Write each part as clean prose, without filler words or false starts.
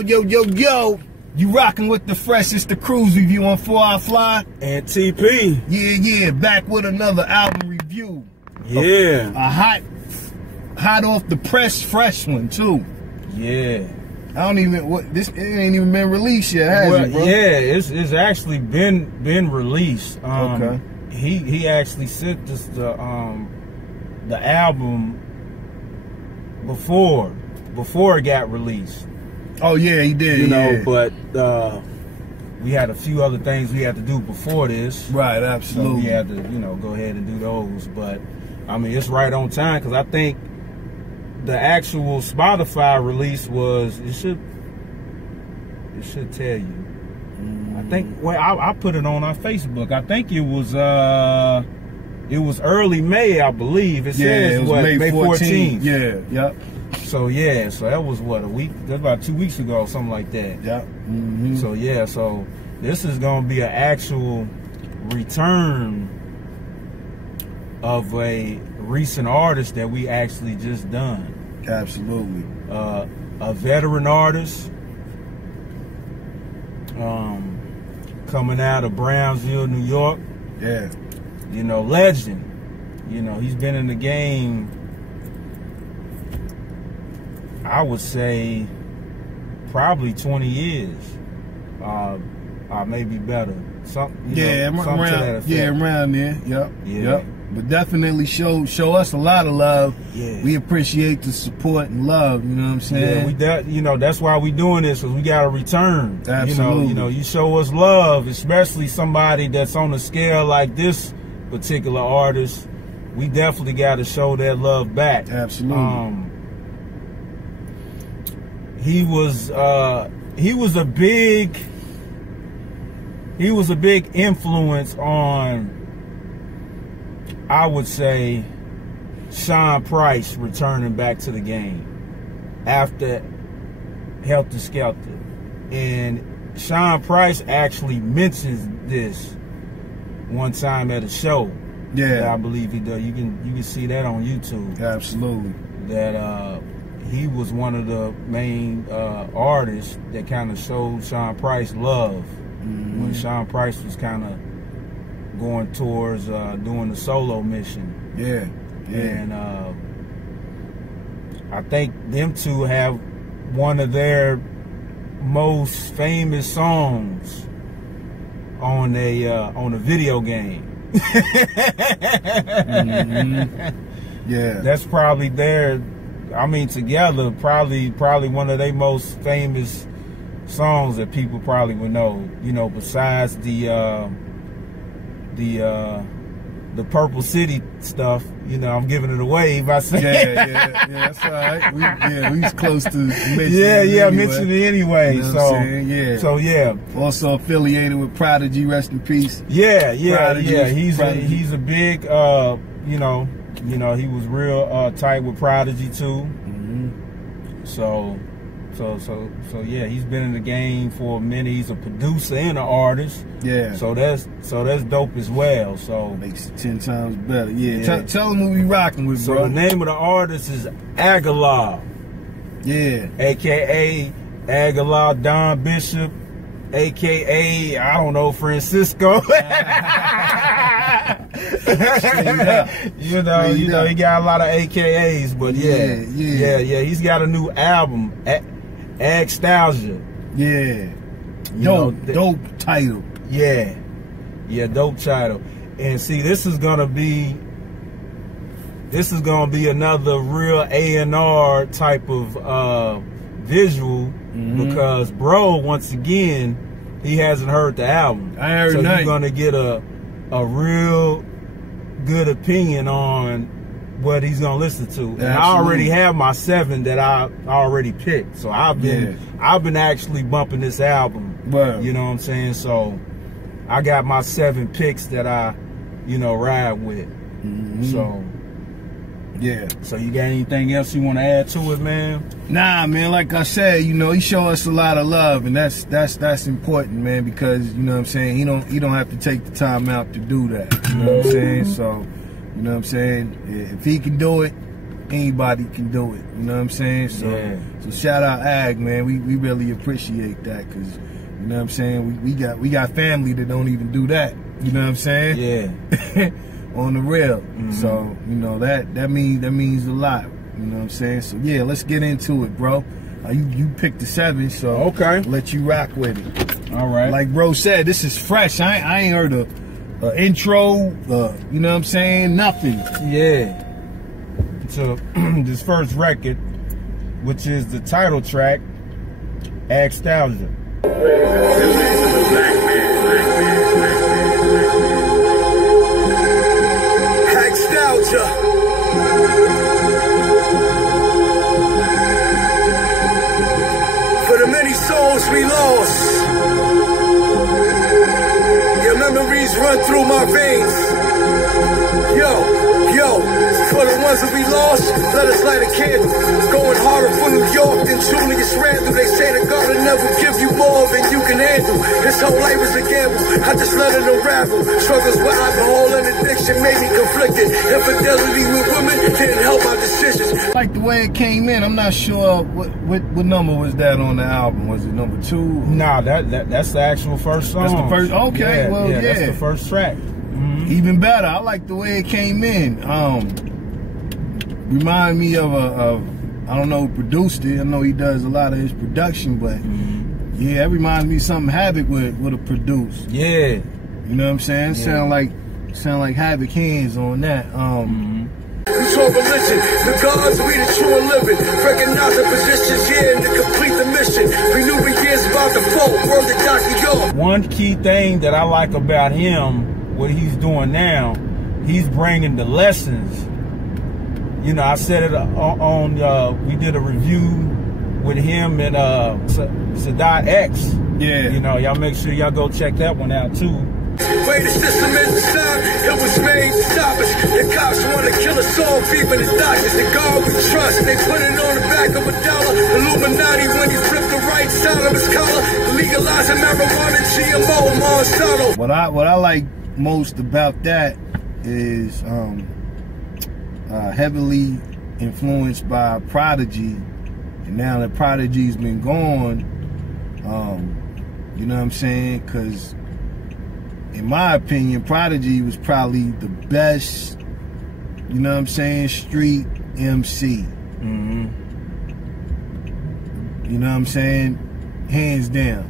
Yo. You rocking with the freshest, the KRUZE review on 4 Hour Fly. And TP. Yeah. Back with another album review. Yeah. A hot off the press, fresh one too. Yeah. I don't even, it ain't even been released yet, has it, bro? Yeah, it's actually been released. Okay. He actually sent us the album before it got released. Oh yeah, he did. You know, but we had a few other things we had to do before this. Right, absolutely. So we had to, go ahead and do those. But I mean, it's right on time because I think the actual Spotify release was it should tell you. I think I put it on our Facebook. I think it was early May, I believe. It says it was what, May 14th. Yeah, yep. So that was what, a week? That's about 2 weeks ago, something like that. Yep. So this is gonna be an actual return of a recent artist that we actually just done. Absolutely. A veteran artist, coming out of Brownsville, New York. Yeah. Legend. He's been in the game, I would say, probably 20 years. Maybe better. Something to that effect. Around there. Yep. Yeah. Yep. But definitely show us a lot of love. Yeah. We appreciate the support and love, you know what I'm saying? Yeah, that's why we doing this, because we got to return. Absolutely. You show us love, especially somebody that's on a scale like this particular artist. We definitely got to show that love back. Absolutely. He was a big influence on, I would say, Sean Price returning back to the game after Helter Skelter. And Sean Price actually mentions this one time at a show. Yeah. That I believe he does. You can see that on YouTube. Absolutely. That he was one of the main artists that kind of showed Sean Price love when Sean Price was kind of going towards doing the solo mission. Yeah. And I think them two have one of their most famous songs on a video game. Yeah. That's probably together, probably one of their most famous songs that people probably would know. Besides the Purple City stuff, I'm giving it away by saying. Yeah, that's all right. We was close to mentioning mentioning it anyway. You know what I'm saying? So also affiliated with Prodigy, rest in peace. Prodigy. He's a big, he was real tight with Prodigy too. So he's been in the game for a minute. He's a producer and an artist. Yeah. So that's dope as well. So makes it 10 times better. Yeah. Tell them who we rocking with, bro. So the name of the artist is Agallah. Yeah. AKA Agallah Don Bishop, AKA Francisco. He got a lot of AKAs, but he's got a new album, Agstalgia. Yeah. Dope title. Yeah, dope title. And see, this is gonna be another real A&R type of visual, because bro, once again, he hasn't heard the album. I heard so you're gonna get a real good opinion on what he's gonna listen to. And I already have my 7 that I already picked. So I've been actually bumping this album. Wow. You know what I'm saying? So I got my 7 picks that I, ride with. So So you got anything else you want to add to it, man? Nah, man, like I said, he show us a lot of love, and that's important, man, because you know what I'm saying, he don't have to take the time out to do that. You know what I'm saying? So, you know what I'm saying? If he can do it, anybody can do it. You know what I'm saying? So, so shout out Ag, man. We really appreciate that, because you know what I'm saying. We got family that don't even do that. You know what I'm saying? Yeah. On the real. So you know that means a lot. You know what I'm saying? So yeah, let's get into it, bro. You picked the 7, so okay, I'll let you rock with it. All right. Like bro said, this is fresh. I ain't heard a intro. You know what I'm saying? Nothing. Yeah. So this first record, which is the title track, Agstalgia. Agstalgia. For the many souls we lost, your memories run through my veins. Yo, for the ones that we lost, let us light a candle. Going harder for New York than Julius Randle. They say that God will never give you more than you can handle. This whole life is a gamble, I just let it unravel. Struggles with alcohol and addiction made me conflicted. Infidelity with women didn't help my decisions. Like the way it came in, I'm not sure what number was that on the album. Was it number 2? Nah, that's the actual first song. That's the first. Okay, yeah, that's the first track. Even better. I like the way it came in. Remind me of I don't know who produced it. I know he does a lot of his production, but yeah, it reminds me of something Havoc would have produced. Yeah. You know what I'm saying? Yeah. Sound like Havoc hands on that. We saw religion, the gods, we the true and living. Recognize the positions, yeah, and to complete the mission. We knew we years about the fall, word to Dr. York. One key thing that I like about him, what he's doing now, he's bringing the lessons. You know, I said it on we did a review with him and Sadat X. Yeah. You know, y'all make sure y'all go check that one out too. Way the system is designed, it was made to stop us. The cops want to kill us all, even the doctors. The God we trust, they put it on the back of $1. Illuminati when he flipped the right side of his collar. Legalizing marijuana, GMO, Monsanto. What I like most about that is heavily influenced by Prodigy, and now that Prodigy's been gone, you know what I'm saying? Because in my opinion, Prodigy was probably the best, you know what I'm saying, street MC. You know what I'm saying? Hands down.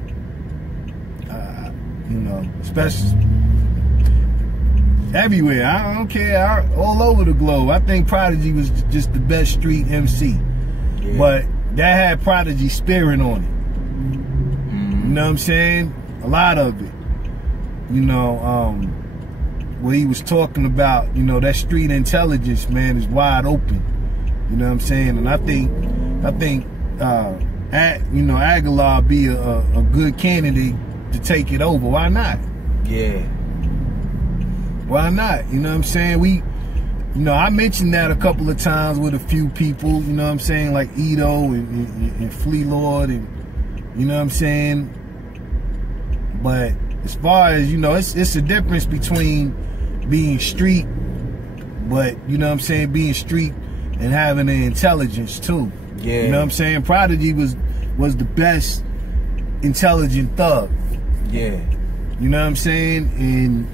You know, especially everywhere. I don't care. All over the globe. I think Prodigy was just the best street MC. Yeah. But that had Prodigy spirit on it. You know what I'm saying? A lot of it. You know, where he was talking about, you know, that street intelligence, man, is wide open. You know what I'm saying? And I think, you know, Agallah be a good candidate to take it over. Why not? Yeah. Why not? You know what I'm saying? You know, I mentioned that a couple of times with a few people, you know what I'm saying, like Edo and Flea Lord, and you know what I'm saying? But as far as, you know, it's a difference between being street, but, you know what I'm saying, being street and having the intelligence too. Yeah. You know what I'm saying? Prodigy was the best intelligent thug. Yeah. You know what I'm saying? And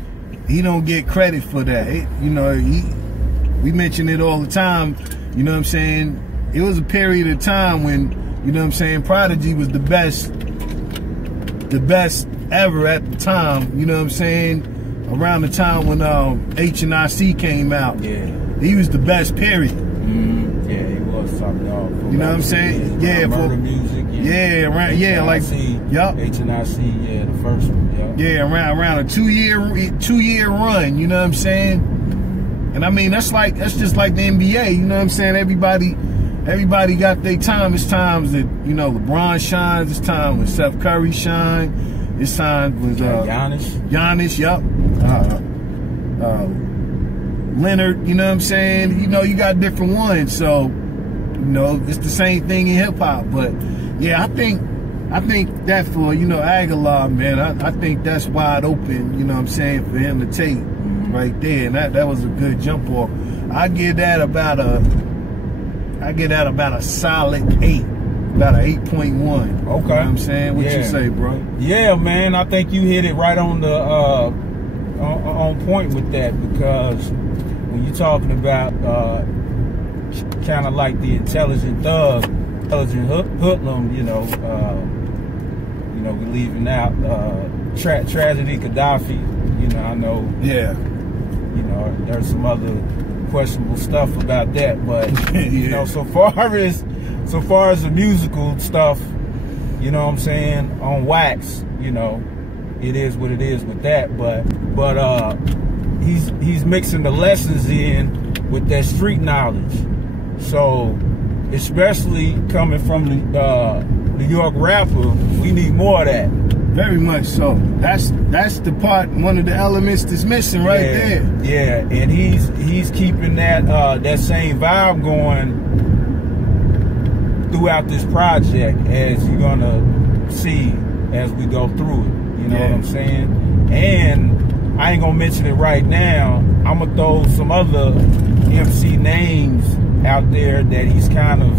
he don't get credit for that. You know, we mention it all the time. You know what I'm saying? It was a period of time when, you know what I'm saying, Prodigy was the best ever at the time. You know what I'm saying? Around the time when H&IC came out. Yeah. He was the best, period. Yeah, he was top dog. You know what I'm saying? Yeah, for music. Yeah, around, yeah, like, yup. H&IC, yeah, the first one. Yeah, around a two year run. You know what I'm saying? And I mean, that's just like the NBA. You know what I'm saying? Everybody got their time. It's times that, you know, LeBron shines. It's time when Steph Curry shine. It's time when Giannis, yup. Leonard, you know what I'm saying? You know, you got different ones. So, you know, it's the same thing in hip hop. But yeah, I think that for, you know, Agallah, man, I think that's wide open, you know what I'm saying, for him to take right there. And that was a good jump off. I give that about a I get that about a solid 8. About an 8.1. Okay. You know what I'm saying? What you say, bro? Yeah, man. I think you hit it right on the on point with that, because when you're talking about kind of like the intelligent thug, intelligent hoodlum, you know, we're leaving out tragedy Gaddafi. You know, I know. Yeah. You know, there's some other questionable stuff about that, but you know, so far as the musical stuff, you know what I'm saying, on wax, you know, it is what it is with that, but he's mixing the lessons in with that street knowledge. So especially coming from the New York rapper, we need more of that. Very much so. That's the part, one of the elements that's missing right there. Yeah, and he's keeping that that same vibe going throughout this project, as you're gonna see as we go through it. You know what I'm saying? And I ain't gonna mention it right now. I'm gonna throw some other MC names out there that he's kind of,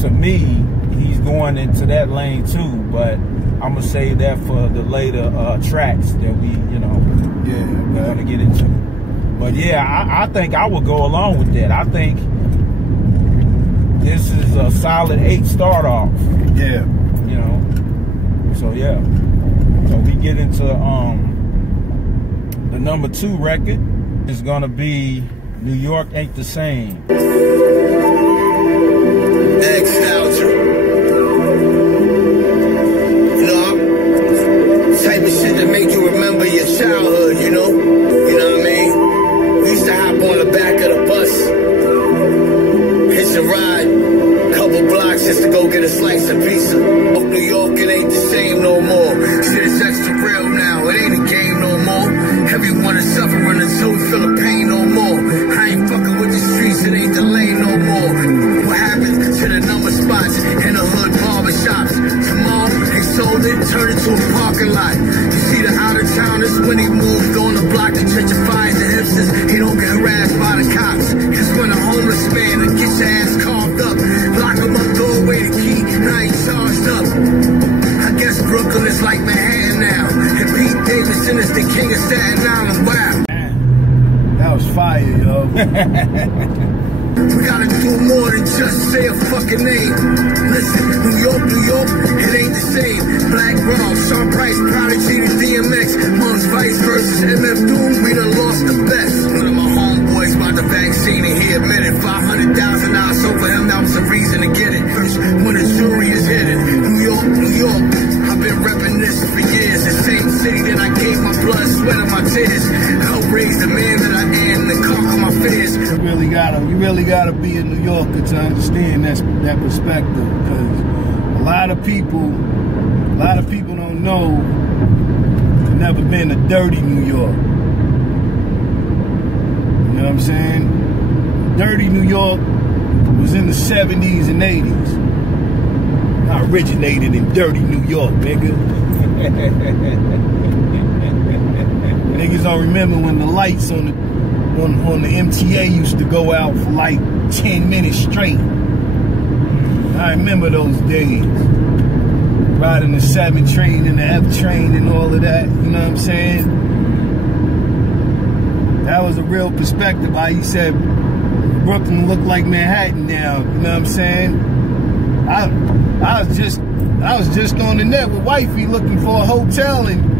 to me, he's going into that lane too, but I'm gonna save that for the later tracks that we, you know, we're gonna get into. But yeah, I think I would go along with that. I think this is a solid 8 start off. Yeah. You know. So yeah. So we get into the number 2 record is gonna be New York Ain't the Same. Agstalgia. You know, type of shit that make you remember your childhood, you know? You know what I mean? We used to hop on the back of the bus, hitch a ride, couple blocks just to go get a slice of pizza. New York, it ain't the same no more. Shit is extra real now, it ain't a game no more. Everyone is suffering until we feel the pain no more. I ain't fucking with the streets, it ain't the lane no more. What happened to the number spots in the hood barbershops? Tomorrow, they sold it, turned it to a parking lot. You see the out-of-towners when he moved on the block, the gentrified the hipsters, he don't get harassed by the cops. Cause when a homeless man to get your ass carved up, lock him up, throw away the key, now he charged up. I guess Brooklyn is like Manhattan now, and Pete Davidson is the king of Staten Island. Wow. That was fire, yo. We gotta do more than just say a fucking name. Listen, New York, it ain't the same. Black Rob, Sean Price, Prodigy to DMX, Mums Vice versus MF Doom, we done lost the best. One of my homeboys about the vaccine and he admitted $500,000 over him, that was a reason to get it. First, when the jury is hidden, New York, I've been repping this for years. The same city that I gave my blood, sweat, and my tears. Help raise the man that I am and conquer my fears. You really gotta be a New Yorker to understand that perspective, because a lot of people don't know, never been to dirty New York. You know what I'm saying? Dirty New York was in the 70s and 80s. I originated in dirty New York, nigga. Niggas don't remember when the lights on the MTA used to go out for like 10 minutes straight. I remember those days. Riding the 7 train and the F train and all of that, you know what I'm saying? That was a real perspective. How he said Brooklyn looked like Manhattan now, you know what I'm saying? I was just on the net with wifey looking for a hotel, and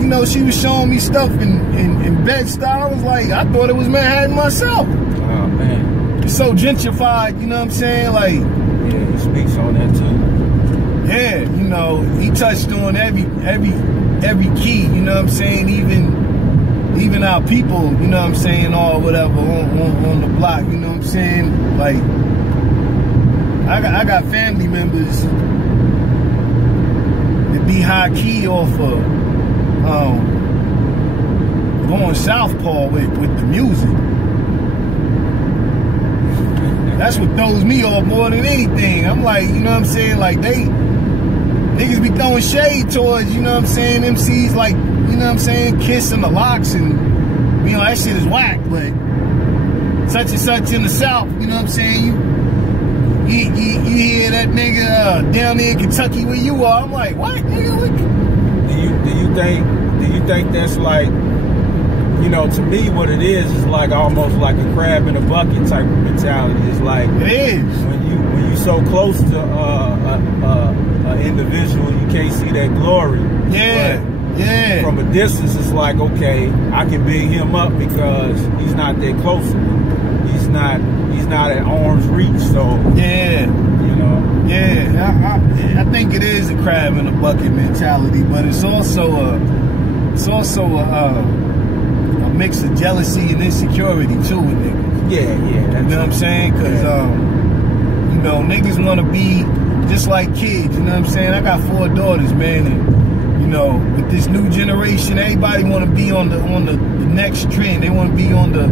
you know, she was showing me stuff in Bed-Stuy. I was like, I thought it was Manhattan myself. Oh man, it's so gentrified, you know what I'm saying? Like, yeah, he speaks on that too. Yeah, you know, he touched on every key, you know what I'm saying? Even our people, you know what I'm saying, or whatever on the block, you know what I'm saying? Like, I got family members that be high key off of going southpaw with the music. That's what throws me off more than anything. I'm like, you know what I'm saying? Like, niggas be throwing shade towards, you know what I'm saying, MCs like, you know what I'm saying, Kiss and the Locks, and, you know, that shit is whack, but such and such in the South, you know what I'm saying? You hear that nigga down there in Kentucky where you are. I'm like, what, nigga? Do you think that's like, you know, to me what it is like almost like a crab in a bucket type of mentality. It's like it is when you so close to an individual, you can't see that glory. Yeah. But yeah. From a distance, it's like, okay, I can big him up because he's not that close to me. He's not at arm's reach. So yeah, you know. Yeah, I think it is a crab in a bucket mentality, but it's also a mix of jealousy and insecurity too with niggas. Yeah. You know what I'm saying? Because you know, niggas want to be just like kids. You know what I'm saying? I got 4 daughters, man, and you know, with this new generation, everybody want to be on the next trend. They want to be on the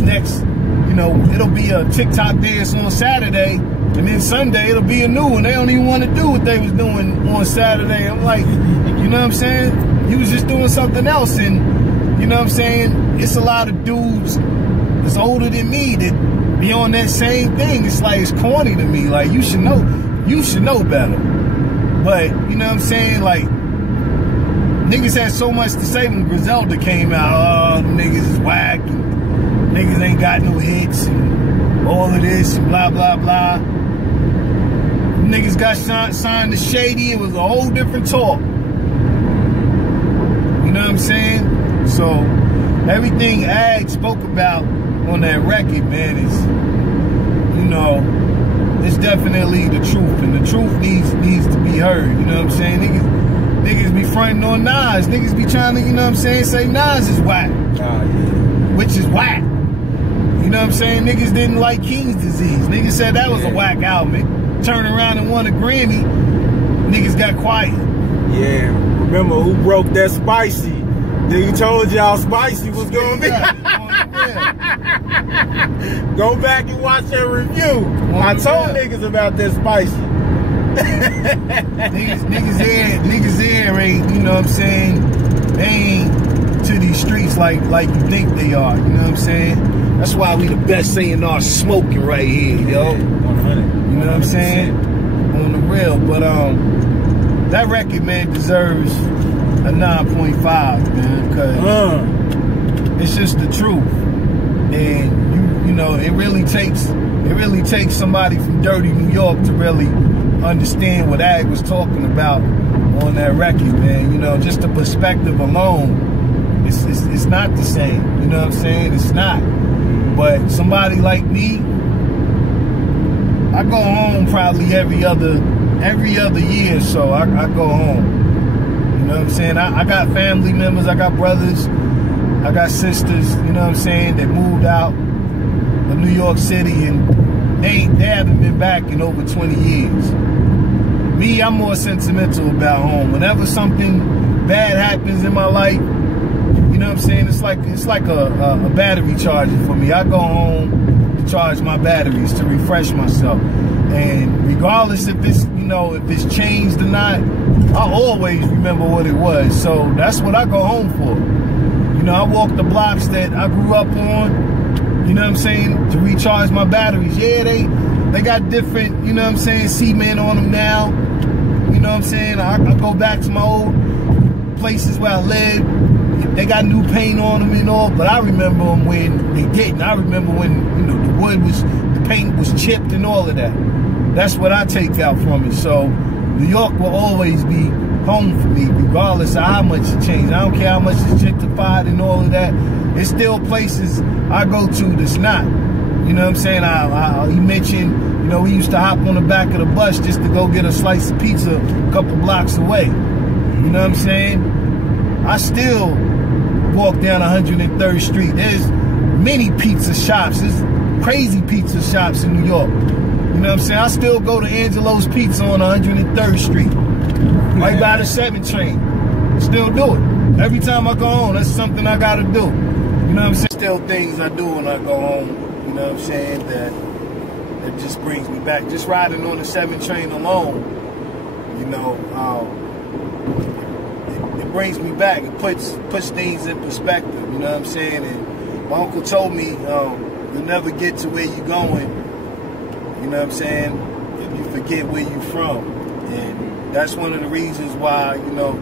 next. You know, it'll be a TikTok dance on Saturday, and then Sunday it'll be a new one. They don't even want to do what they was doing on Saturday. I'm like, you know what I'm saying? You was just doing something else, and you know what I'm saying? It's a lot of dudes that's older than me that be on that same thing. It's like, it's corny to me. Like, you should know better. But, you know what I'm saying? Like, niggas had so much to say when Griselda came out. Oh, niggas is whack, and niggas ain't got no hits, and all of this, and blah, blah, blah. Niggas got signed to Shady. It was a whole different talk. You know what I'm saying? So, everything Ag spoke about on that record, man, is, you know, it's definitely the truth, and the truth needs to be heard. You know what I'm saying? Niggas be fronting on Nas. Niggas be trying to, you know what I'm saying, say Nas is whack. Which is whack. You know what I'm saying? Niggas didn't like King's Disease. Niggas said that was a whack album. It turned around and won a Grammy. Niggas got quiet. Yeah. Remember who broke that Spicy? Nigga told y'all Spicy was gonna be. Go back and watch that review. I told niggas about that Spicy. niggas here ain't, you know what I'm saying? They ain't to these streets like you think they are. You know what I'm saying? That's why we the best A&R smoking right here, yo. 100. You know what I'm saying? On the real. But that record, man, deserves a 9.5, man, because it's just the truth. And you know, it really takes somebody from dirty New York to really understand what Ag was talking about on that record, man. You know, just the perspective alone, it's not the same. You know what I'm saying? It's not. But somebody like me, I go home probably every other year, so I go home. You know what I'm saying? I got family members, I got brothers, I got sisters, you know what I'm saying, that moved out of New York City, and they haven't been back in over 20 years. Me, I'm more sentimental about home. Whenever something bad happens in my life, you know what I'm saying, it's like a battery charger for me. I go home to charge my batteries, to refresh myself. And regardless if it's, you know, if it's changed or not, I always remember what it was. So that's what I go home for. You know, I walk the blocks that I grew up on, you know what I'm saying, to recharge my batteries. Yeah, they got different, you know what I'm saying, cement on them now. You know what I'm saying? I go back to my old places where I lived. They got new paint on them and all, but I remember them when they didn't. I remember when, you know, the paint was chipped and all of that. That's what I take out from it. So New York will always be home for me, regardless of how much it changed. I don't care how much it's gentrified and all of that. There's still places I go to that's not. You know what I'm saying? You mentioned, you know, we used to hop on the back of the bus just to go get a slice of pizza a couple blocks away. You know what I'm saying? I still walk down 103rd Street. There's many pizza shops. There's crazy pizza shops in New York. You know what I'm saying? I still go to Angelo's Pizza on 103rd Street, right by the 7 train. Still do it. Every time I go home, that's something I gotta do. You know what I'm saying? Still things I do when I go home, you know what I'm saying, that just brings me back. Just riding on the 7 train alone, you know, it brings me back. It puts things in perspective, you know what I'm saying? And my uncle told me, you'll never get to where you're going, you know what I'm saying, if you forget where you're from. And that's one of the reasons why, you know,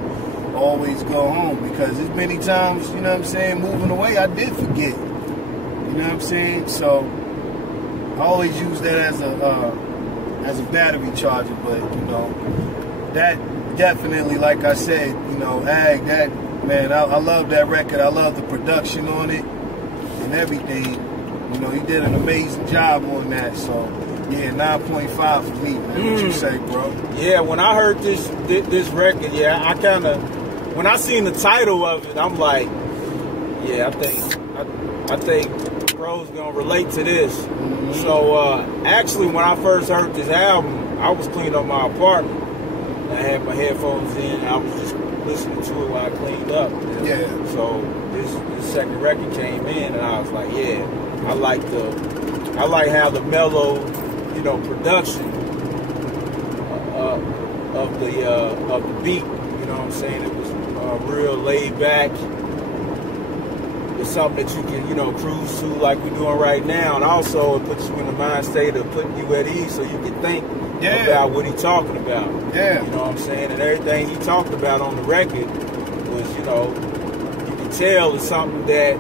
I always go home, because there's many times, you know what I'm saying, moving away, I did forget. You know what I'm saying? So I always use that as a battery charger. But you know, that definitely, like I said, you know, Ag, that man, I love that record. I love the production on it and everything. You know, he did an amazing job on that. So yeah, 9.5 for me, man. What you say, bro? Yeah, when I heard this record, yeah, I kind of, when I seen the title of it, I'm like, yeah, I think Bro's gonna relate to this. So actually, when I first heard this album, I was cleaning up my apartment. I had my headphones in. I was just listening to it while I cleaned up. Yeah. So this second record came in, and I was like, yeah, I like how the mellow, you know, production of the beat. You know what I'm saying? It was real laid back. It's something that you can, you know, cruise to like we're doing right now, and also it puts you in the mind state of putting you at ease, so you can think about what he's talking about. Yeah. You know what I'm saying? And everything he talked about on the record was, you know, you can tell it's something that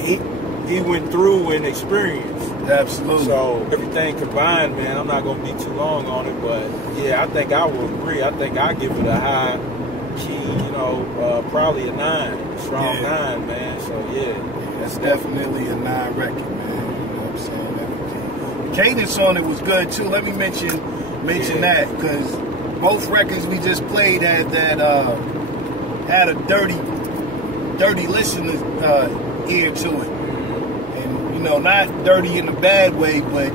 he went through and experienced. Absolutely. So everything combined, man, I'm not gonna be too long on it, but yeah, I think I will agree. I think I give it a high key, you know, probably a 9, strong 9, man. So yeah, that's definitely a 9 record, man. You know what I'm saying? Everything. The cadence on it was good too. Let me mention that, because both records we just played had that had a dirty listener ear to it, and you know, not dirty in a bad way, but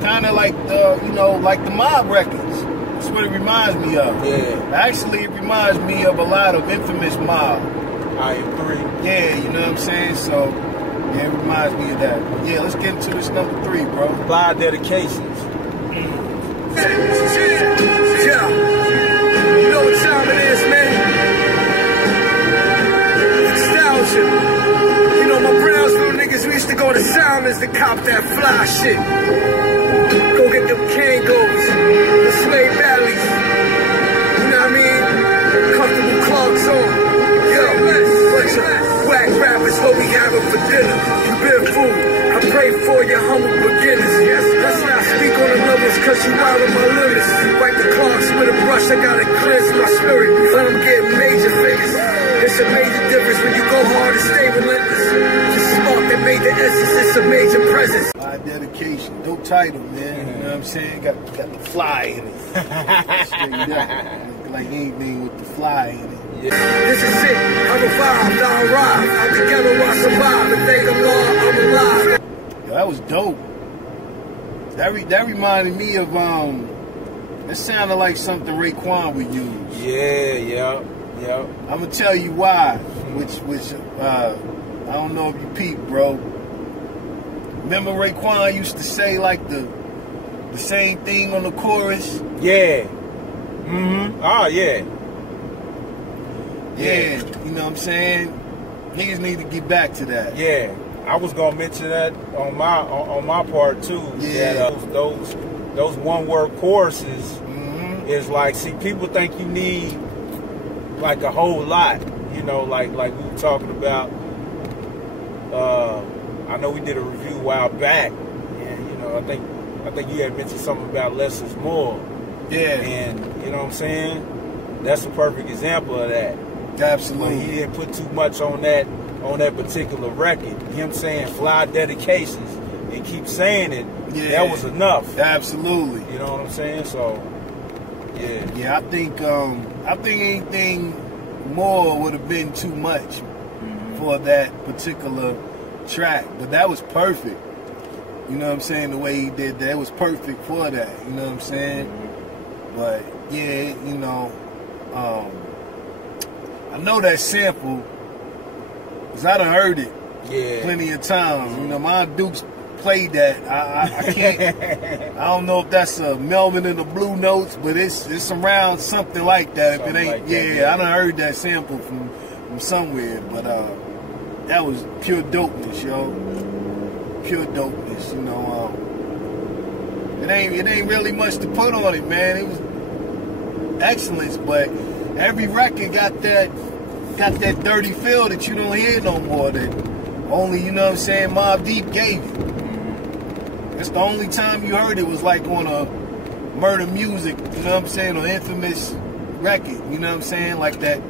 kind of like the, you know, like the Mob records. That's what it reminds me of. Yeah. Actually, it reminds me of a lot of Infamous Mob. I agree. Yeah, you know what I'm saying? So, yeah, it reminds me of that. Yeah, let's get into this number 3, bro. Live dedications. Yeah. You know what time it is, man? Agstalgia. You know, my Brownsville niggas, we used to go to Simons to cop that fly shit. Go get them Kangos, the slave valleys. You know what I mean? Comfortable clogs on. Yo, bunch of whack rappers, what we having for dinner. You been food. I pray for your humble beginners. Yes, let's not speak on the levels, cause you out of my limits. Wipe the clogs with a brush, I gotta cleanse my spirit. Let them get major figures. It's a major difference when you go hard and stay relentless. The spark that made the essence, it's a major presence. Dedication, dope title, man. You know what I'm saying? Got the fly in it. Straight up. Like anything with the fly in it. Yeah. This is it. I'm revived, I arrive. I'm together, I survive. And thank the Lord, I'm alive. Yo, that was dope. That reminded me of it sounded like something Raekwon would use. Yeah. I'm gonna tell you why. Which I don't know if you peeped, bro. Remember Raekwon used to say like the same thing on the chorus? Yeah. Oh yeah. Yeah, you know what I'm saying? Niggas need to get back to that. Yeah. I was gonna mention that on my part too. Yeah. That, those one-word choruses is like, see, people think you need like a whole lot, you know, like we were talking about. I know we did a review a while back, and you know, I think you had mentioned something about less is more. Yeah. And you know what I'm saying? That's a perfect example of that. Absolutely. When he didn't put too much on that particular record. Him saying fly dedications and keep saying it, that was enough. Absolutely. You know what I'm saying? So yeah. Yeah, I think anything more would have been too much for that particular track. But that was perfect. You know what I'm saying? The way he did that, it was perfect for that. You know what I'm saying? But yeah, you know, I know that sample, because I done heard it plenty of times. You know, my Dukes played that. I can't, I don't know if that's a Melvin and the Blue Notes, but it's around something like that. If it ain't, I done heard that sample from somewhere, but that was pure dopeness, yo. pure dopeness, you know. It ain't really much to put on it, man. It was excellence, but every record got that dirty feel that you don't hear no more, that only, you know what I'm saying, Mobb Deep gave you. That's the only time you heard it was like on a Murder Music, you know what I'm saying, or Infamous record, you know what I'm saying, like that.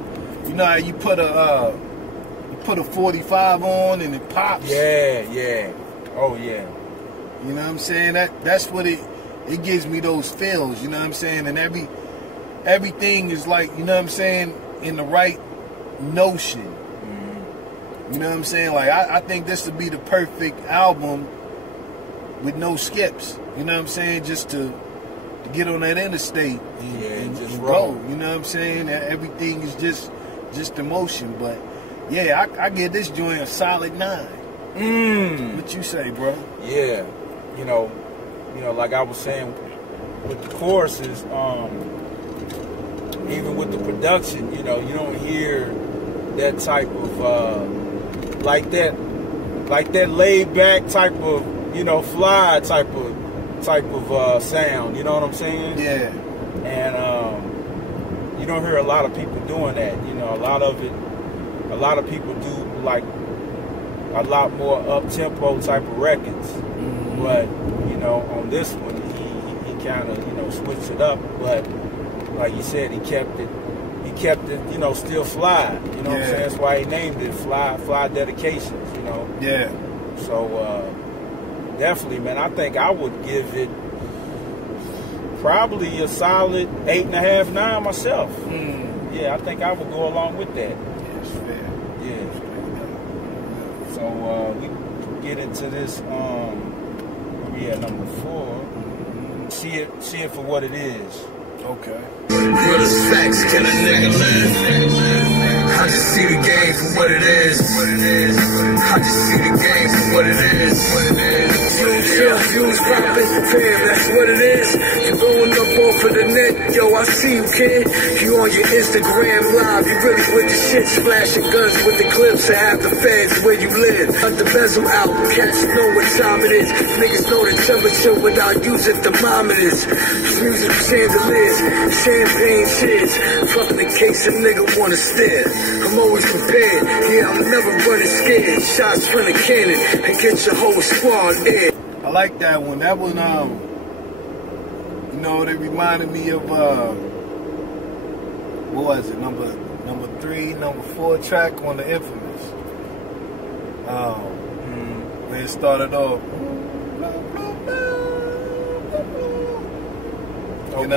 You know how you put a 45 on and it pops. Yeah. Oh yeah. You know what I'm saying? That's what it gives me, those feels, you know what I'm saying? And everything is like, you know what I'm saying, in the right notion. You know what I'm saying? Like I think this would be the perfect album with no skips. You know what I'm saying? Just to get on that interstate and just go. You know what I'm saying? Everything is just emotion. But yeah, I give this joint a solid 9. What you say, bro? Yeah, you know, like I was saying with the choruses, even with the production, you know, you don't hear that type of like that laid back type of, you know, fly type of sound. You know what I'm saying? Yeah. And you don't hear a lot of people doing that. You know, a lot of people do like a lot more up-tempo type of records. But, you know, on this one, he kind of, you know, switched it up. But like you said, he kept it, you know, still fly. You know what I'm saying? That's why he named it Fly Dedications, you know? Yeah. So, definitely, man, I think I would give it probably a solid 8.5, 9 myself. Yeah, I think I would go along with that. Yes, fair. Yeah. So we get into this. We at number 4. See it for what it is. Okay. Real as facts, can a nigga live? I just see the game for what it is. I just see the game for what it is. Views poppin', fam, that's what it is. You blowing up off of the net, yo, I see you, kid. You on your Instagram live, you really with the shit, splashing guns with the clips to have the feds where you live. Cut the bezel out, cats know what time it is. Niggas know the temperature without using thermometers. Music chandeliers, champagne cheers. Fucking in case a nigga wanna stare. I'm always prepared, yeah, I'm never running scared. Shots from the cannon and get your whole squad in. I like that one. That one, you know, they reminded me of what was it? Number 3, number 4 track on the Infamous. Where it started off. Okay. And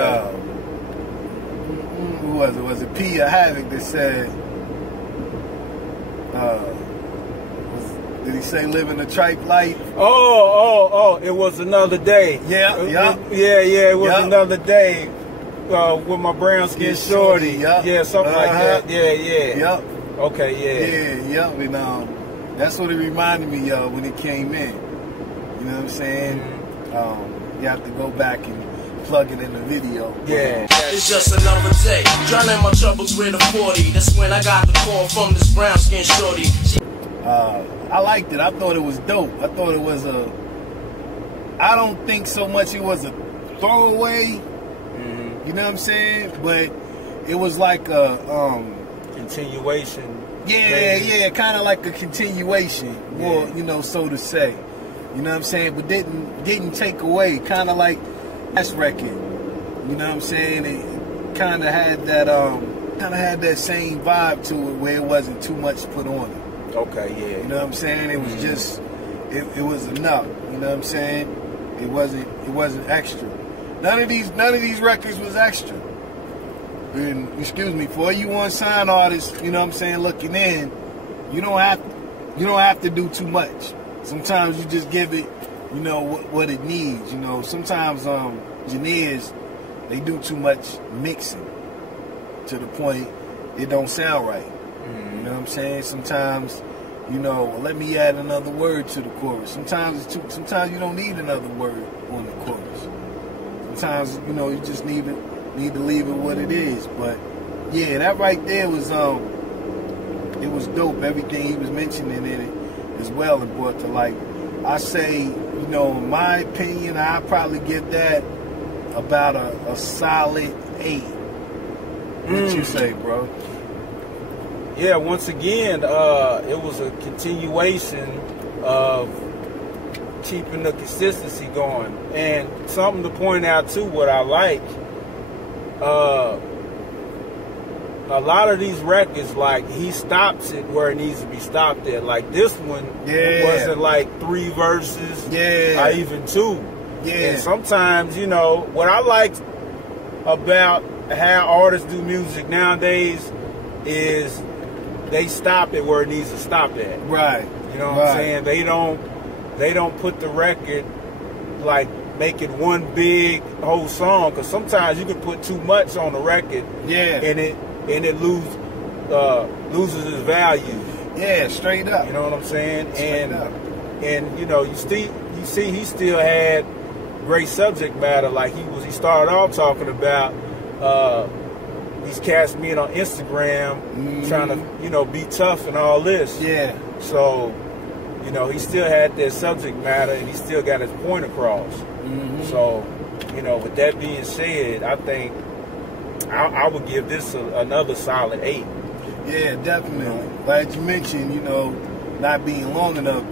who was it? Was it P or Havoc that said, did he say living a tripe life? Oh, it was another day. Yeah. It was another day with my brown skin shorty. Yeah, something like that. Yeah. Okay, Yeah. And that's what it reminded me of when it came in. You know what I'm saying? You have to go back and plug it in the video. Yeah. It's just another day. Drowning my troubles with a 40. That's when I got the call from this brown skin shorty. I liked it. I thought it was dope. I thought it was I don't think so much it was a throwaway. You know what I'm saying? But it was like a continuation. Yeah, kind of like a continuation, more, you know, so to say. You know what I'm saying? But didn't take away. Kind of like last record. You know what I'm saying? It kind of had that same vibe to it where it wasn't too much put on it. Okay, yeah. You know what I'm saying? It was just, it was enough. You know what I'm saying? It wasn't extra. None of these records was extra. And excuse me, for you unsigned artists, you know what I'm saying, looking in, you don't have to do too much. Sometimes you just give it, you know, what it needs. You know, sometimes engineers, they do too much mixing to the point it don't sound right. You know what I'm saying? Sometimes, you know, let me add another word to the chorus. Sometimes you don't need another word on the chorus. Sometimes, you know, you just need to leave it what it is. But yeah, that right there was it was dope. Everything he was mentioning in it as well, and brought to light I say, you know, in my opinion, I probably give that about a solid 8. What you say, bro? Yeah, once again, it was a continuation of keeping the consistency going. And something to point out too, what I like, a lot of these records, like, he stops it where it needs to be stopped at. Like this one, it wasn't like 3 verses, or even 2. Yeah. And sometimes, you know, what I like about how artists do music nowadays is they stop it where it needs to stop at. Right. You know what I'm saying? They don't put the record, like, make it one big whole song, because sometimes you can put too much on the record, and it loses its value. Yeah, straight up. You know what I'm saying? Straight up. And you know, you see he still had great subject matter. Like he started off talking about these cats meet on Instagram, trying to, you know, be tough and all this. Yeah. So, you know, he still had that subject matter, and he still got his point across. So, you know, with that being said, I think I would give this another solid 8. Yeah, definitely. Like you mentioned, you know, not being long enough.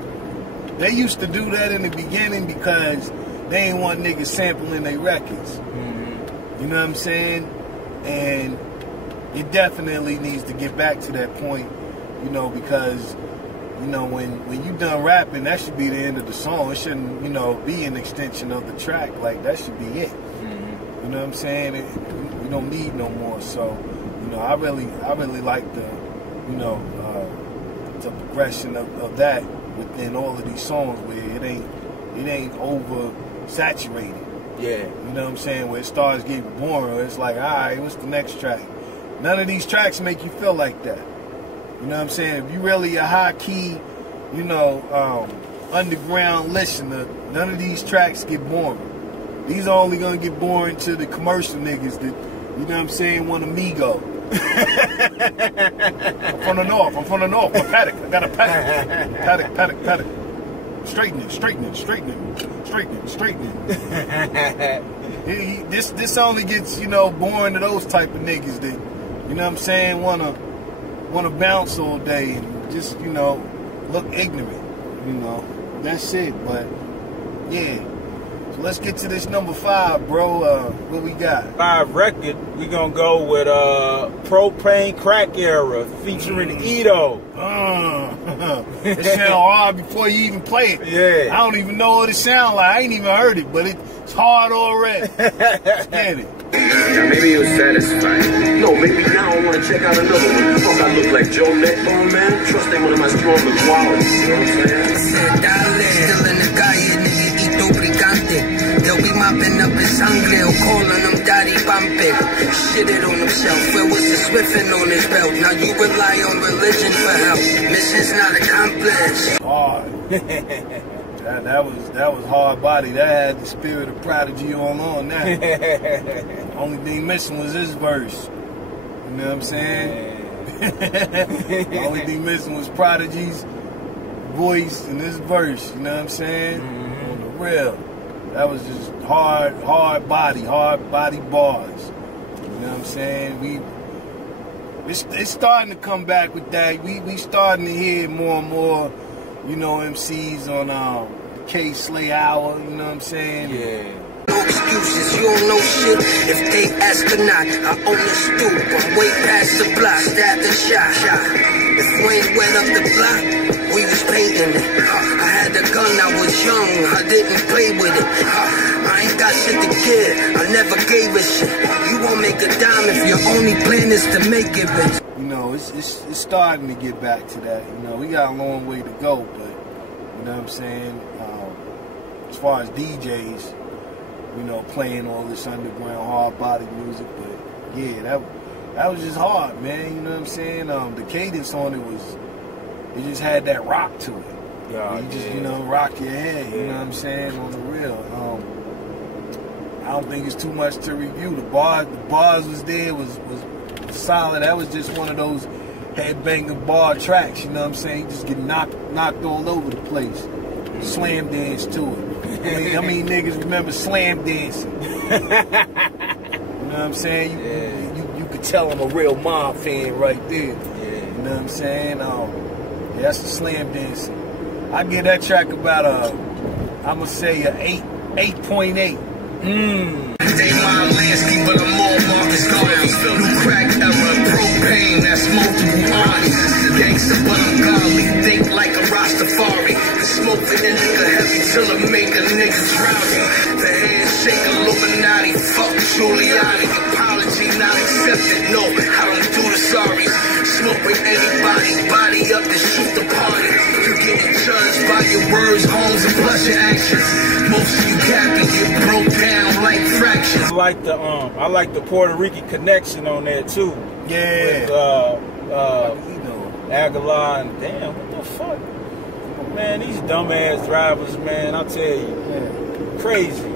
They used to do that in the beginning because they ain't want niggas sampling their records. You know what I'm saying? And it definitely needs to get back to that point, you know, because, you know, when you done rapping, that should be the end of the song. It shouldn't, you know, be an extension of the track. Like, that should be it. You know what I'm saying? We don't need no more. So, you know, I really like the, you know, the progression of that within all of these songs, where it ain't over saturated. Yeah. You know what I'm saying? Where it starts getting boring, it's like, all right, what's the next track? None of these tracks make you feel like that. You know what I'm saying? If you really a high key, you know, underground listener, none of these tracks get boring. These are only gonna get boring to the commercial niggas that, you know what I'm saying, want amigo. I'm from the north. My paddock. I got a paddock. Paddock. Straightening. This only gets, you know, boring to those type of niggas that, you know what I'm saying, wanna bounce all day and just, you know, look ignorant. You know, that's it. But yeah. So let's get to this number 5, bro. What we got? 5 record. We gonna go with Propane Crack Era featuring Edo. It sound hard before you even play it. Yeah. I don't even know what it sound like. I ain't even heard it, but it's hard already. Let's get it. Now maybe you're satisfied. No, maybe now I want to check out another one. Fuck, I look like Joe Neckbone, man. Trust ain't one of my stronger qualities. You know what I'm saying? Still in the calle, nigga, Ito Brigante. They'll be mopping up his sangre or calling him Daddy Bumping. Shitted on himself. Where was the Swiffin on his belt? Now you rely on religion for help. Mission's not accomplished. Hard. That was hard body. That had the spirit of Prodigy on that. Only thing missing was this verse. You know what I'm saying? The only thing missing was Prodigy's voice in this verse. You know what I'm saying? On the real. That was just hard body bars. You know what I'm saying? It's starting to come back with that. We starting to hear more and more, you know, MCs on K Slay Hour, you know what I'm saying? Yeah. No excuses, you don't know shit. If they ask or not, I own the stoop. I'm way past the block, stab the shot. If we ain't wet up the block, we was painting it. I had a gun, I was young, I didn't play with it. I ain't got shit to give, I never gave a shit. You won't make a dime if your only plan is to make it, bitch. You know, it's starting to get back to that. You know, we got a long way to go, but you know what I'm saying? As far as DJs, you know, playing all this underground hard body music, but yeah, that was just hard, man. You know what I'm saying? The cadence on it just had that rock to it. Yeah, you just, you know, rock your head. You know what I'm saying? On the real. I don't think it's too much to review. The bars was there, was solid. That was just one of those headbanger bar tracks. You know what I'm saying? You just get knocked all over the place. slam dance to it. I mean, niggas remember slam dancing. You know what I'm saying? You could tell I'm a real mob fan right there. You know what I'm saying? Yeah, that's the slam dancing. I give that track about I'ma say a 8.8. They mind landscape, but I'm all Marcus Garvey. New crack era, propane, that's multiple artists. Gangsta, but I'm godly, think like a Rastafari. The smoke the indica heavy till it make a nigga drowsy. The handshake Illuminati, fuck Giuliani. Apology not accepted, no, I don't do the sorries. Smoke with anybody, body up and shoot the party. You're getting judged by your words, homes, and plus your actions. Most of you capping get broke down like fractions. I like the Puerto Rican connection on there too. Yeah. With Agallah and damn, what the fuck? Man, these dumbass drivers, man, I tell you, crazy.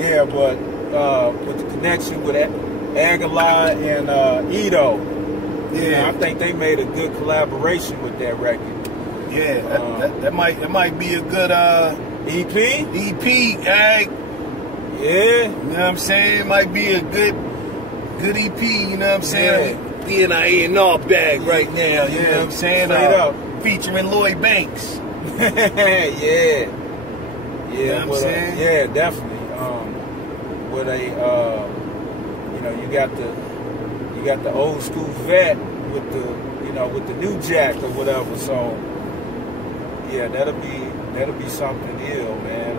Yeah, but with the connection with Agallah and Edo, I think they made a good collaboration with that record. Yeah, that might be a good EP? EP, Ag. Yeah. You know what I'm saying? It might be a good EP, you know what I'm saying? We in our A&R bag right now, you know what I'm saying? Featuring Lloyd Banks. Yeah. You know what I'm saying? Yeah, definitely. With a you got the old school vet with the new jack or whatever, so yeah, that'll be something ill, man.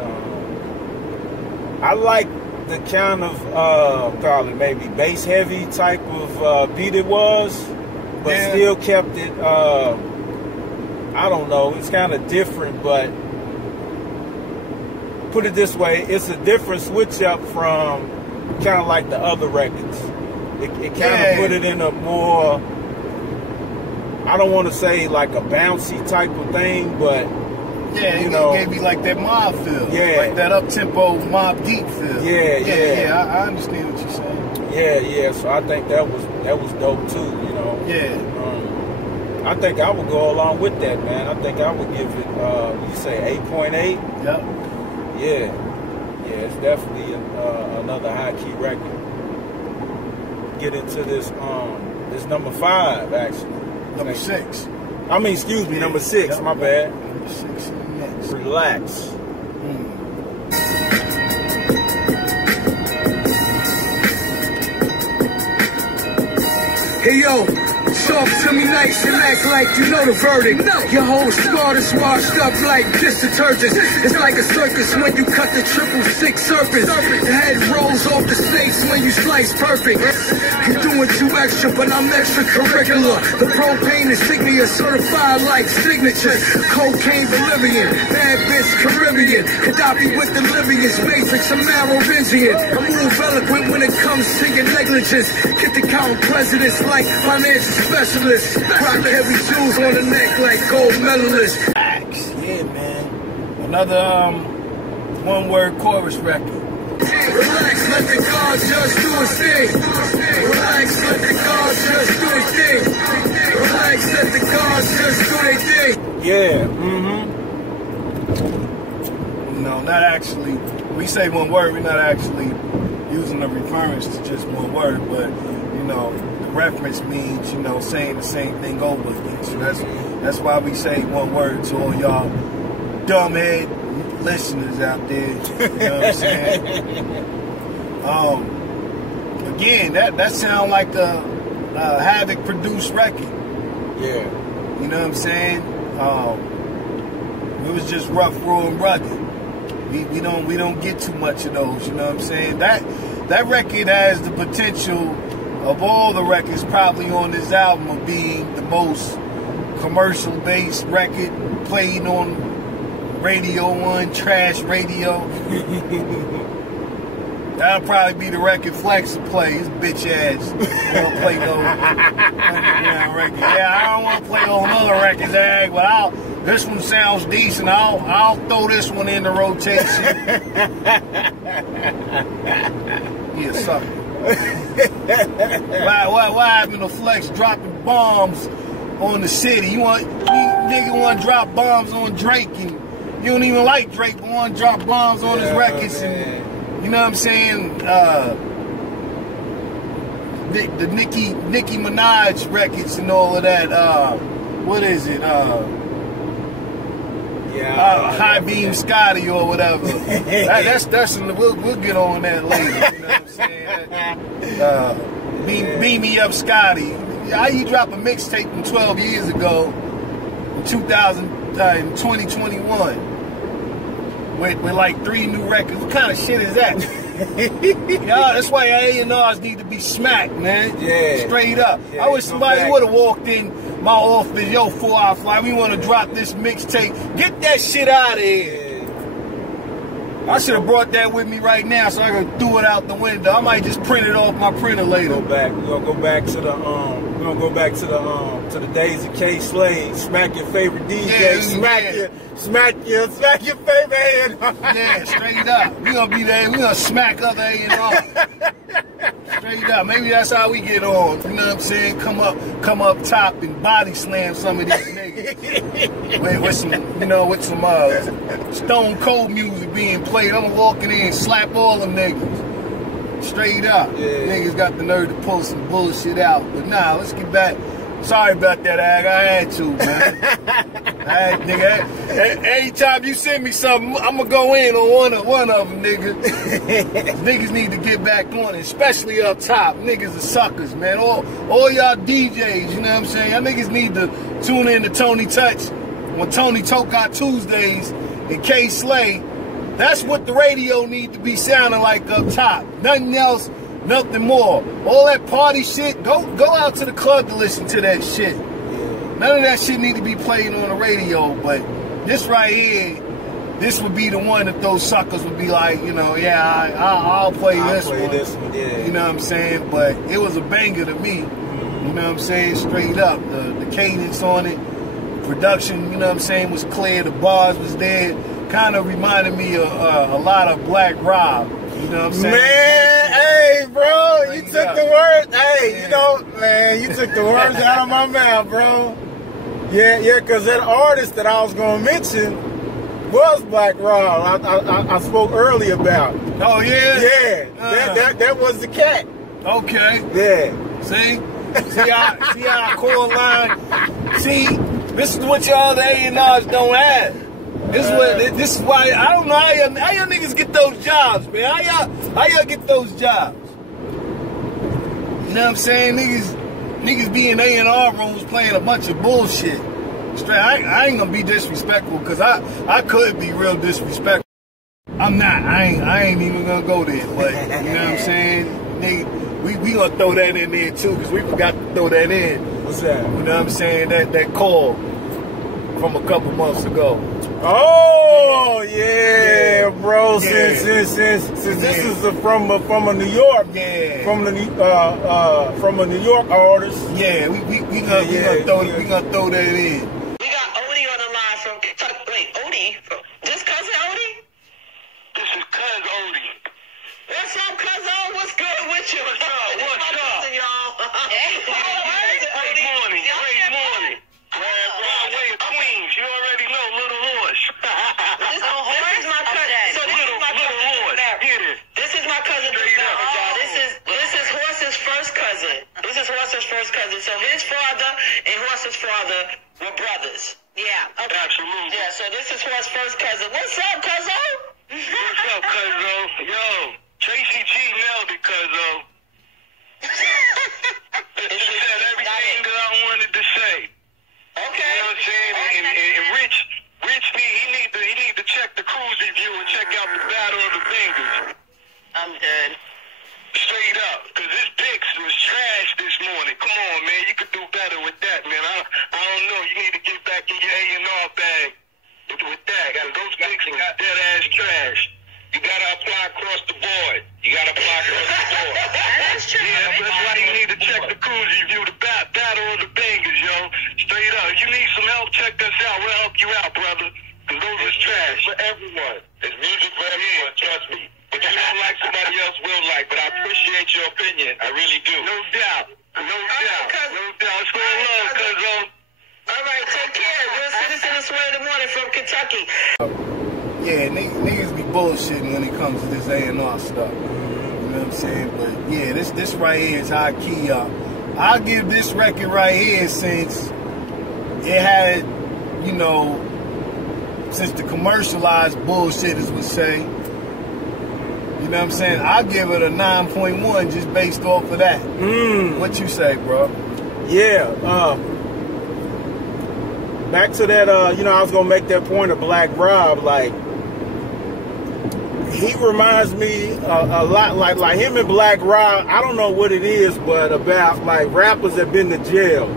I like the kind of call it maybe bass heavy type of beat it was, but still kept it I don't know, it's kind of different, but put it this way, it's a different switch up from kind of like the other records. It kind of put it in a more, I don't want to say like a bouncy type of thing, but it gave you like that mob feel, like that up-tempo Mob Deep feel. I understand what you're saying. Yeah. So I think that was dope too, you know. I think I would go along with that, man. I think I would give it, you say 8.8? Yep. Yeah, it's definitely another high-key record. Get into this number 5, actually. Number 6. I mean, excuse me, number 6, my bad. Number 6 next. Relax. Hey yo, talk to me nice and act like you know the verdict. Your whole squad is washed up like dish detergent. It's like a circus when you cut the 666 surface. The head rolls off the snakes when you slice perfect. You're doing too extra, but I'm extracurricular. The propane insignia certified like signatures. Cocaine Bolivian, bad bitch Caribbean. Gaddafi with the Libyans, Matrix, I'm Merovingian. I move eloquent when it comes to your negligence. Get the count presidents like financial specialists. Rock heavy shoes on the neck like gold medalists. Yeah, man. Another one-word chorus record. Relax, let the God just do his thing. Relax, let the God just do his thing. Relax, let the God just do their thing. Yeah, No, not actually. We say one word, we're not actually using a reference to just one word, but, you know, the reference means, you know, saying the same thing over again. So that's why we say one word to all y'all dumbhead listeners out there. You know what I'm saying? Again, that sound like a Havoc produced record. Yeah. You know what I'm saying? It was just rough, raw, and rugged. We don't get too much of those. You know what I'm saying? That record has the potential of all the records probably on this album of being the most commercial based record played on Radio 1, trash radio. That'll probably be the record Flex will play. His bitch ass. He don't play no underground record. Yeah, I don't want to play on other records, but this one sounds decent. I'll throw this one in the rotation. Yeah, sucker. Why having the Flex dropping bombs on the city? Nigga want to drop bombs on Drake and you don't even like Drake, but want to drop bombs on his records, and you know what I'm saying? The Nicki Minaj records and all of that. What is it? High Beam Scotty or whatever. that's we'll get on that later. You know what I'm saying? Beam Me Up Scotty. How you drop a mixtape from 12 years ago, in 2021, with like 3 new records? What kind of shit is that? Yeah, that's why A&Rs need to be smacked, man. Yeah. Straight up. Yeah, I wish somebody would have walked in my office, yo, 4-hour fly, we want to drop this mixtape. Get that shit out of here. I should have brought that with me right now so I could throw it out the window. I might just print it off my printer later. We're gonna go back to the days of K Slade. Smack your favorite DJ. Smack your favorite A&R. Yeah, straight up. We gonna be there. We gonna smack other A&R. Straight up. Maybe that's how we get on. You know what I'm saying? Come up top and body slam some of these niggas. with some Stone Cold music being played. I'm walking in and slap all them niggas. Straight up. Yeah. Niggas got the nerve to pull some bullshit out. But nah, let's get back. Sorry about that, Ag. I had to, man. Nigga. Anytime you send me something, I'm going to go in on one of them, nigga. Niggas need to get back on it, especially up top. Niggas are suckers, man. All y'all DJs, you know what I'm saying? Y'all niggas need to tune in to Tony Touch on Tony Toka Tuesdays and K Slay. That's what the radio need to be sounding like up top. Nothing else. Nothing more. All that party shit, go out to the club to listen to that shit. None of that shit need to be played on the radio, but this right here, this would be the one that those suckers would be like, you know, yeah, I'll play this one. Yeah. You know what I'm saying? But it was a banger to me. You know what I'm saying? Straight up. The cadence on it, production, you know what I'm saying, was clear. The bars was there. Kind of reminded me of a lot of Black Rob. You know what I'm saying? Man, hey, bro, you took the words. Hey, you know, man, you took the words out of my mouth, bro. Yeah, because that artist that I was going to mention was Black Rob. I spoke earlier about. Oh, yeah? Yeah, that was the cat. Okay. Yeah. See how I call line? See, this is what y'all the A&Rs don't have. This is why I don't know how y'all niggas get those jobs, man. How y'all get those jobs? You know what I'm saying? Niggas be in A&R rooms playing a bunch of bullshit. Straight. I ain't gonna be disrespectful because I could be real disrespectful. I'm not. I ain't even gonna go there. But you know what I'm saying? Nigga, we gonna throw that in there too because we forgot to throw that in. What's that? You know what I'm saying? That call from a couple months ago. Oh yeah, bro. Since this is from a New York, from a New York artist. Yeah, we gonna throw that in. We got Odie on the line from Kentucky. Wait, Odie? This cousin Odie? This is Cuz Odie. What's up, cousin? What's good with you? What's up? Cousin, y'all. Great morning. Broadway of Queens. You already know Little Horse. This is my cousin. So this is my cousin. This is my cousin. This is Horse's first cousin. This is Horse's first cousin. So his father and Horse's father were brothers. Yeah. Okay. Absolutely. Yeah. So this is Horse's first cousin. What's up, cousin? What's up, Cuzzo? Yo, Tracy G nailed it, Cuzzo. It said everything that I wanted to say. Okay. You know what I'm saying? And Rich, he need to check the KRUZE review and check out the Battle of the Fingers. I'm dead. Straight up, because this Dix was trash this morning. Come on, man, you could do better with that, man. I don't know. You need to get back in your A&R bag with that. Those Dix got dead ass trash. You gotta apply across the board. That's true. Yeah, that's why you need to check the KRUZE review, the Battle of the Bangers, yo. Straight up. If you need some help, check us out. We'll help you out, brother. Because those is trash. For everyone. It's music for everyone, trust me. But you don't like, somebody else will like. But I appreciate your opinion. I really do. No doubt. It's going love, cuz. All right, take care. Real Citizen of Sway in the Morning from Kentucky. yeah, niggas be bullshitting when it comes to this A&R stuff. You know what I'm saying? But yeah, this right here is high key, y'all. I'll give this record right here, since it had, you know, since the commercialized bullshitters would say, you know what I'm saying, I'll give it a 9.1 just based off of that. What you say, bro? Yeah, back to that, you know, I was gonna make that point of Black Rob. Like, he reminds me a lot, like him and Black Rob. I don't know what it is, but about like rappers that been to jail.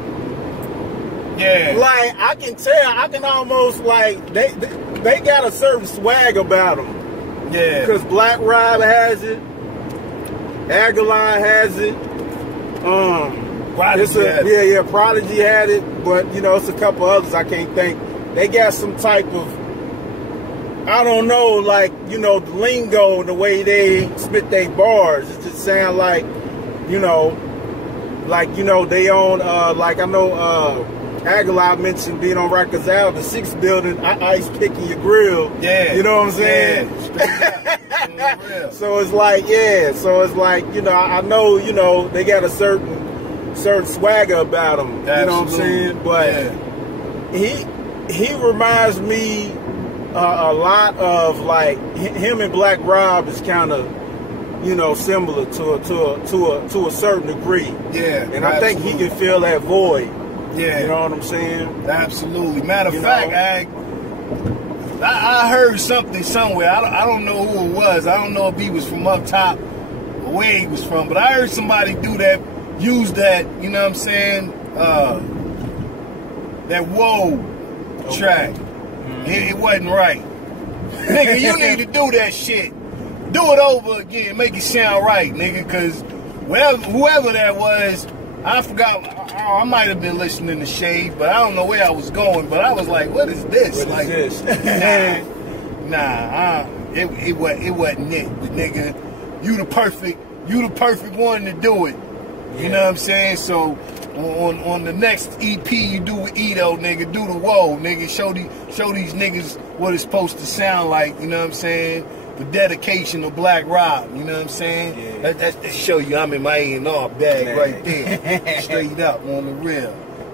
Yeah. Like, I can tell, I can almost, like, they got a certain swag about them. Yeah. Because Black Rob has it, Agallah has it. Prodigy had it, but you know, it's a couple others I can't think. They got some type of, I don't know, like, you know, the lingo, the way they spit their bars. It just sound like, you know, they own, like I know Agallah mentioned being on Rikers Island, the 6th building, ice picking your grill. Yeah. You know what I'm saying? Yeah. So it's like, you know, I know, you know, they got a certain swagger about them. Absolutely. You know what I'm saying? But he reminds me a lot of, like, him and Black Rob is kind of, you know, similar to a certain degree. Yeah. And I think he can fill that void. Yeah. You know what I'm saying? Absolutely. Matter of fact, I heard something somewhere. I don't know who it was. I don't know if he was from up top or where he was from, but I heard somebody use that, you know what I'm saying, that whoa track. It wasn't right. Nigga, you need to do that shit. Do it over again. Make it sound right, nigga, because whoever that was, I forgot. I might have been listening to Shade, but I don't know where I was going. But I was like, "What is this?" What is this? It wasn't it. But nigga, you the perfect one to do it. You know what I'm saying? So on the next EP you do with Edo, nigga, do the whoa, nigga. Show these niggas what it's supposed to sound like. You know what I'm saying? The dedication of Black Rob, you know what I'm saying? Yeah. That's to show you I'm in my A&R bag right there. Straight up on the real.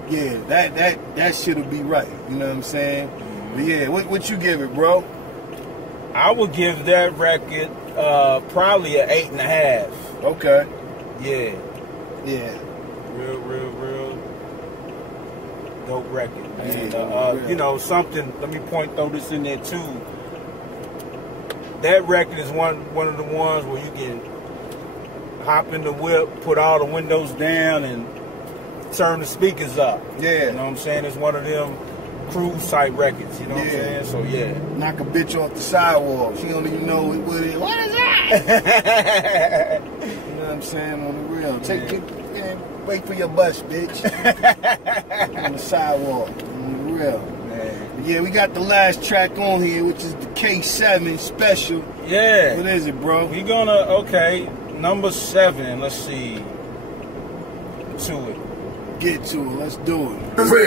Yeah, that shit'll be right. You know what I'm saying? But yeah, what you give it, bro? I would give that record probably an 8.5. Okay. Yeah. Yeah. Real dope record. And you know, something, let me throw this in there too. That record is one of the ones where you can hop in the whip, put all the windows down, and turn the speakers up. Yeah. You know what I'm saying? It's one of them KRUZE type records. You know what I'm saying? So yeah. Knock a bitch off the sidewalk. She don't even know what it is. What is that? You know what I'm saying? On the real. Wait for your bus, bitch. On the sidewalk. On the real. Yeah, we got the last track on here, which is the K7 special. Yeah. What is it, bro? We gonna, number 7. Let's see. Get to it. Let's do it. Real, we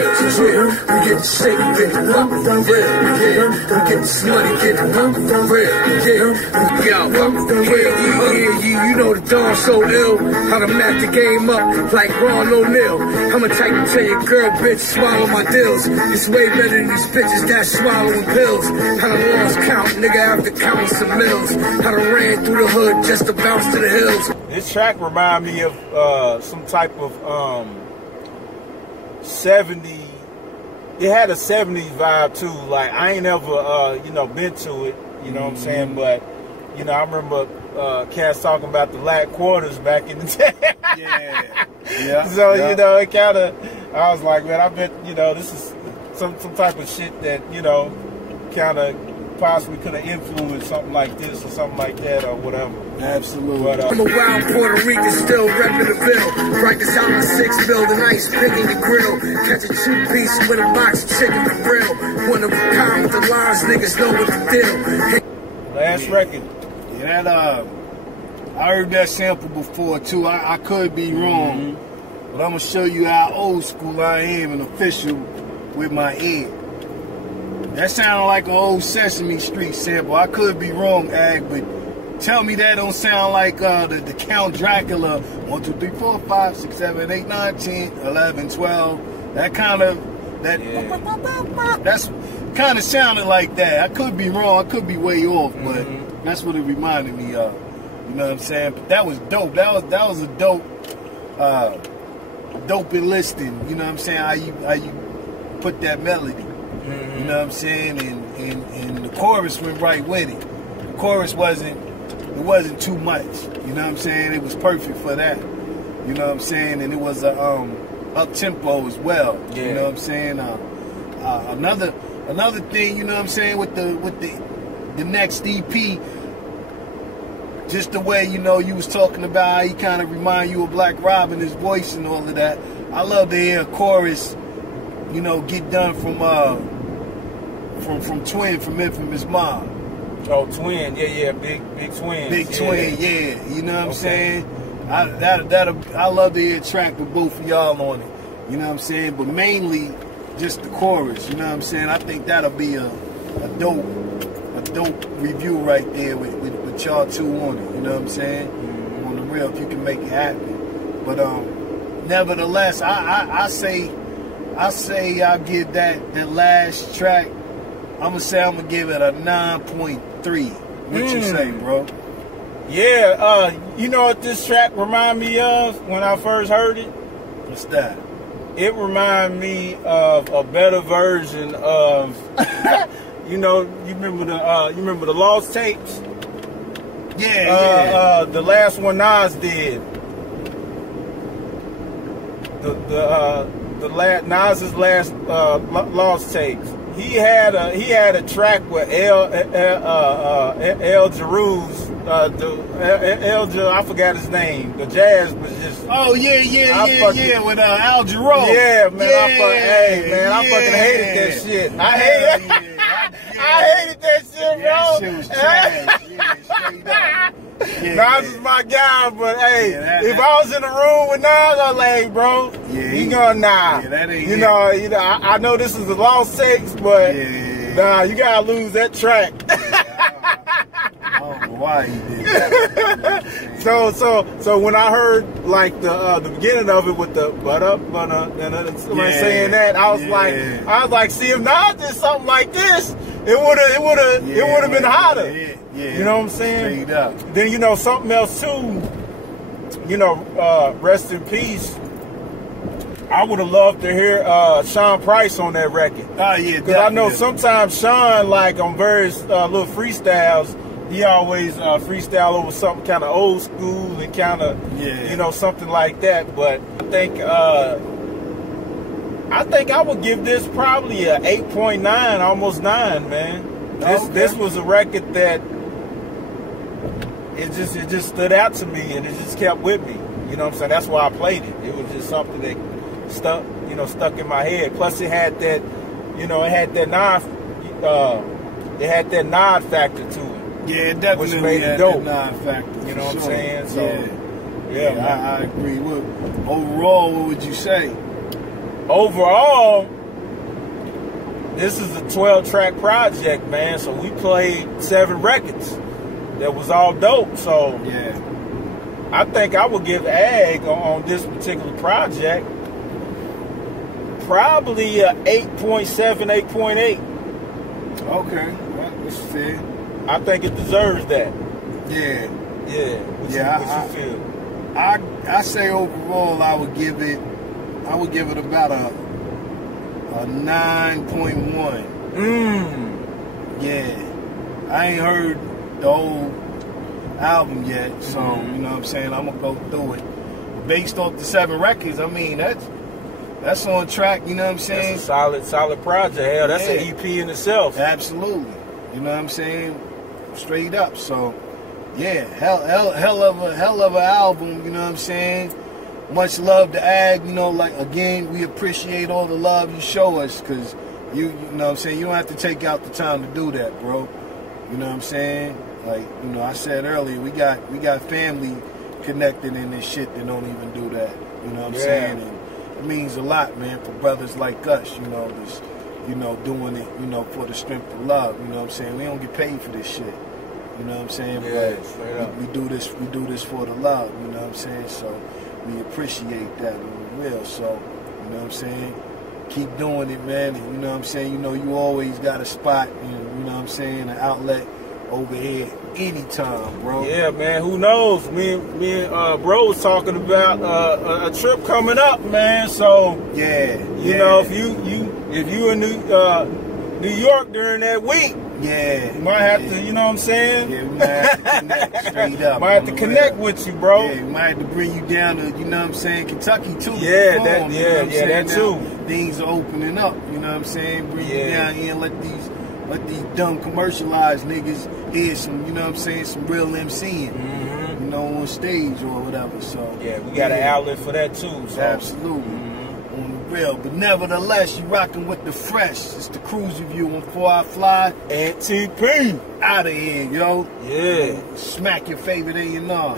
get sick, get up, real, we get slutty, get up, real, you know the dawn so ill, how to map the game up like Ron O'Neal. I'm a type to tell your girl, bitch, swallow my deals. It's way better than these bitches that swallowing pills. How to lost count, nigga, after counting some mills. How to ran through the hood just to bounce to the hills. This track remind me of some type of 70. It had a 70s vibe too. Like, I ain't ever been to it, you know what I'm saying, but you know, I remember cats talking about the lack quarters back in the day. Yeah. So you know, it kind of, I was like, man, I bet, you know, this is some type of shit that, you know, kind of possibly could have influenced something like this or something like that or whatever. Absolutely. But, I'm around Puerto Rican, still repping the bill. Practice out my 6 building ice, pig in the grill. Catch a cheap piece with a box of chicken for real. One of a kind with the lines, niggas know what the deal. Last record. Yeah, that I heard that sample before too. I could be wrong, but I'm gonna show you how old school I am and official with my ear. That sounded like an old Sesame Street sample. I could be wrong, Ag, but tell me that don't sound like the Count Dracula. 1, 2, 3, 4, 5, 6, 7, 8, 9, 10, 11, 12. That kind of, that's kind of sounded like that. I could be wrong. I could be way off, but that's what it reminded me of. You know what I'm saying? But that was dope. That was a dope, dope enlisting. You know what I'm saying? How you put that melody. You know what I'm saying? And the chorus went right with it. The chorus wasn't too much. You know what I'm saying? It was perfect for that. You know what I'm saying? And it was a up tempo as well. Yeah. You know what I'm saying? Another thing, you know what I'm saying, with the next EP, just the way, you know, you was talking about how he kind of remind you of Black Robin, his voice and all of that. I love to hear a chorus, you know, get done from Twin, from Infamous Mob. Oh, Twin, yeah, big Twin. Big Twin, yeah. You know what I'm saying? I love to hear a track with both of y'all on it. You know what I'm saying? But mainly just the chorus. You know what I'm saying? I think that'll be a dope review right there with y'all two on it. You know what I'm saying? On the real, if you can make it happen. But nevertheless, I say I'll give that last track. I'm gonna give it a 9.3. What you say, bro? Yeah, you know what this track remind me of when I first heard it? What's that? It remind me of a better version of, you know, you remember the Lost Tapes? Yeah, the last one Nas did. Nas's last Lost Tapes. He had a track with El Jaruz, I forgot his name. The jazz was just. Oh yeah, with Al Jarreau. Yeah, man. I fucking hated that shit. I hated that shit, bro. That shit was trash. Nas is my guy, but hey, if I was in the room with Nas, I'm like, bro, he gonna nah. Yeah, that ain't you know, I know this is the Lost Tapes, but nah, you gotta lose that track. I don't know why he did that. So when I heard like the beginning of it with the somebody saying that, I was like, see, if Nas did something like this, it would have been hotter. Yeah, you know what I'm saying? Straight up. Then, you know, something else too, you know, rest in peace. I would have loved to hear Sean Price on that record. Oh, yeah, because I know sometimes Sean, like on various little freestyles, he always freestyle over something kind of old school and kind of, you know, something like that. But I think I would give this probably a 8.9, almost 9, man. This was a record that it just stood out to me, and it just kept with me. You know what I'm saying? That's why I played it. It was just something that stuck in my head. Plus, it had that, you know, it had that nod factor to it. Yeah, it definitely which made had it dope. That nod factor. You know what I'm saying? So, I agree. Overall, what would you say? Overall, this is a 12-track project, man. So we played 7 records. That was all dope. So I think I would give Ag on this particular project probably a 8.7, 8.8. Okay, that's fair. I think it deserves that. Yeah. What you feel? I say overall I would give it about a 9.1. Yeah. I ain't heard the whole album yet, so you know what I'm saying, I'm gonna go through it. Based off the 7 records, I mean that's on track, you know what I'm saying? That's a solid project. Hell, that's an EP in itself. Absolutely. You know what I'm saying? Straight up. So hell of an album, you know what I'm saying? Much love to Ag, you know, like, again, we appreciate all the love you show us, because you know what I'm saying, you don't have to take out the time to do that, bro. You know what I'm saying? Like, you know, I said earlier, we got family connected in this shit that don't even do that. You know what I'm saying? And it means a lot, man, for brothers like us, you know, you know, doing it, you know, for the strength of love. You know what I'm saying? We don't get paid for this shit. You know what I'm saying? Yeah, but straight up. we do this for the love. You know what I'm saying? So we appreciate that, and we will. So you know what I'm saying? Keep doing it, man. And, you know what I'm saying? You know, you always got a spot, and you know what I'm saying, an outlet over here anytime, bro. Yeah, man. Who knows? Me and bro was talking about a trip coming up, man. So yeah, you know, if you in New York during that week, yeah, you might have to, you know what I'm saying? Yeah, we might have to connect straight up. Might have to connect with you, bro. Yeah, we might have to bring you down to, you know what I'm saying, Kentucky too. Yeah, that that too. Things are opening up, you know what I'm saying? Bring you down here and let these dumb commercialized niggas hear some, you know what I'm saying, some real MCing, you know, on stage or whatever. So yeah, we got an outlet for that too. So. Absolutely. On the real. But nevertheless, you rocking with the fresh. It's the KRUZE review on 4 I Fly. And TP. Out of here, yo. Yeah. Smack your favorite A&R.